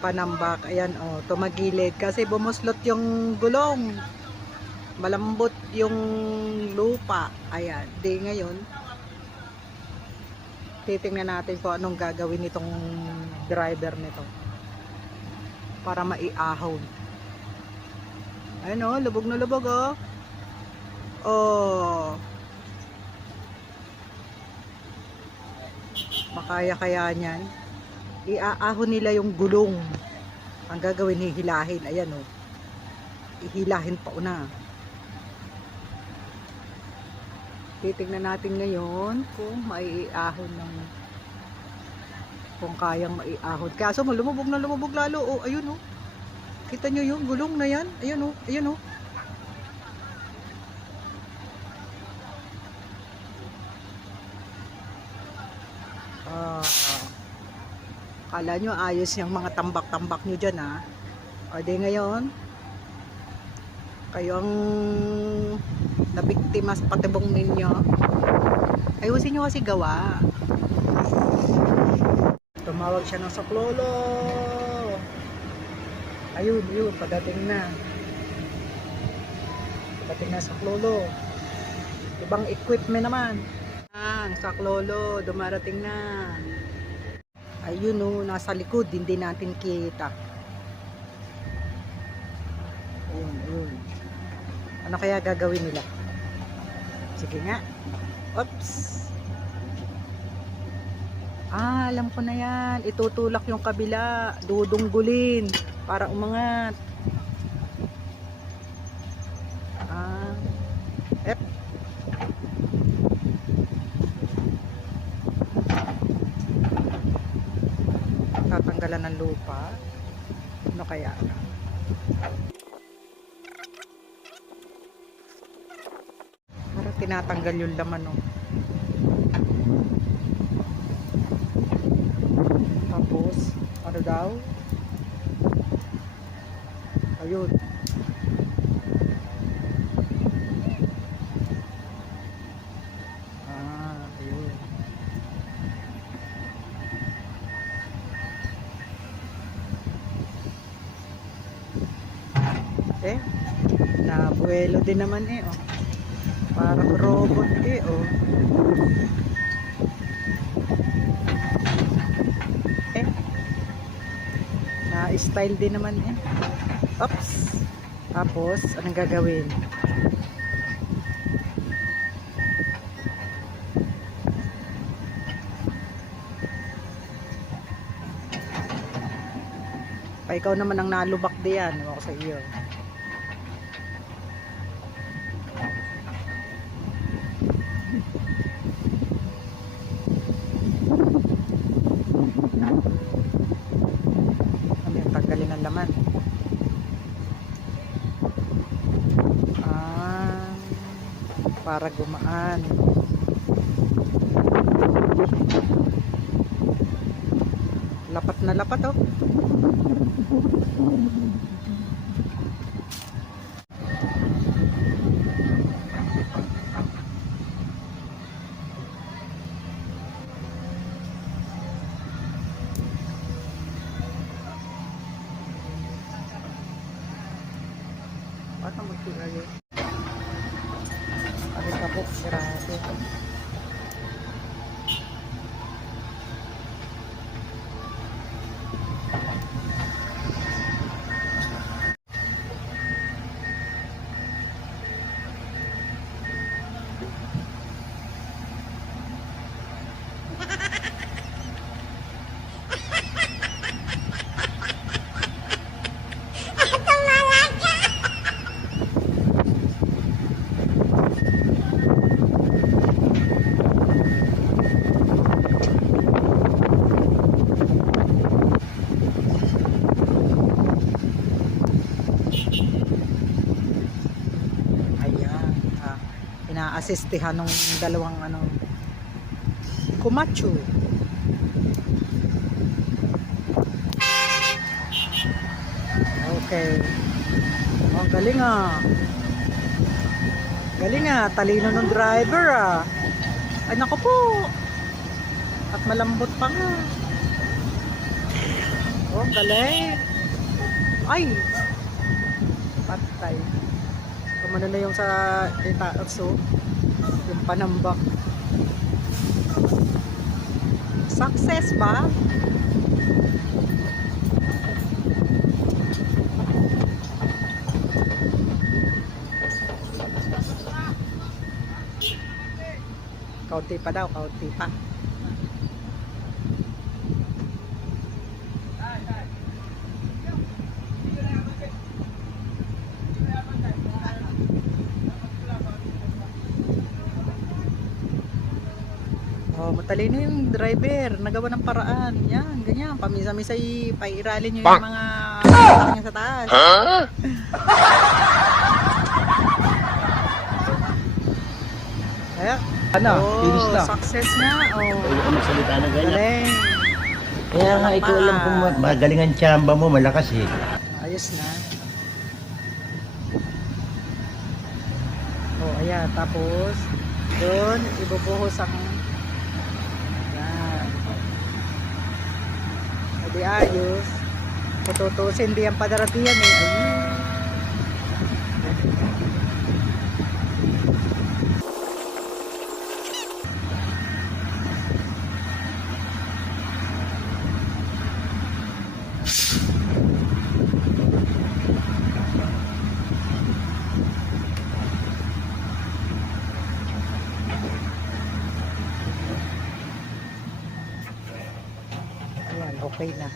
Panambak. Ayan, oh, tumagilid kasi bumuslot yung gulong. Malambot yung lupa. Ayan, di ngayon titingnan natin kung anong gagawin nitong driver nito para maiahon. Ayan, oh, lubog na lubog, oh. Oh, makaya-kaya niyan. Iaahon nila yung gulong. Ang gagawin, hihilahin. Ayan, oh, ihilahin pa una. Titingnan natin ngayon kung maiahon ng, kung kayang maiahon. Kaso lumubog na lumubog lalo. Oh, ayun, oh. Kita nyo yung gulong na yan. Ayun, oh. Ayun, oh. Kala nyo ayos yung mga tambak-tambak nyo dyan, ha. O di ngayon, kayo ang nabiktima sa patibong ninyo. Ayusin nyo kasi gawa. Tumawag siya ng saklolo. Ayun, yun, padating na. Padating na saklolo. Ibang equipment naman. Ang saklolo, dumarating na. Ayun, oh, nasa likod, hindi natin kita. Ayun, ayun. Ano kaya gagawin nila? Sige nga. Oops. Alam ko na yan. Itutulak yung kabila. Dudunggulin para umangat. Ep. Tatanggalan ng lupa. Ano kaya? Parang tinatanggal yung laman, no? Tapos, ano daw? Ayun. Ayun. Nabuelo din naman, eh, oh. Parang robot, eh, oh. Na-style din naman, eh. Oops. Tapos, anong gagawin? Pa ikaw naman ang nalubak diyan, ewan ko sa iyo. Ano yung tanggalin ng laman? Para gumaan. Lapat na lapat, oh. Paano magtira yun? Ano ka po? Grabe. Ina-assistihan ng dalawang kumachu. Okay. Oh, galing, ah. Galing, ah. Talino ng driver, ah. Ay, naku po. At malambot pa nga. Oh, ang galing. Ay! Patay. Kumano na yung sa itaas, oh. Yung panambak. Success ba? Kaunti pa daw, kaunti pa. Oh, matalino yung driver. Nagawa ng paraan. Yan, ganyan. Pamisa-misay, pairalin nyo yung mga niya sa taas. Kaya, Finish na. success na. Pwede Oh, ka magsalita na ganyan. galing. Kaya nga, ikaw alam kung magaling ang tsamba mo, malakas eh. Ayos na. Oh, ayan. Tapos, doon, ibubuhos ang yan. Hindi ayos. Tututusin, di ang padarati yan eh. Ayun. Ayan, okay na.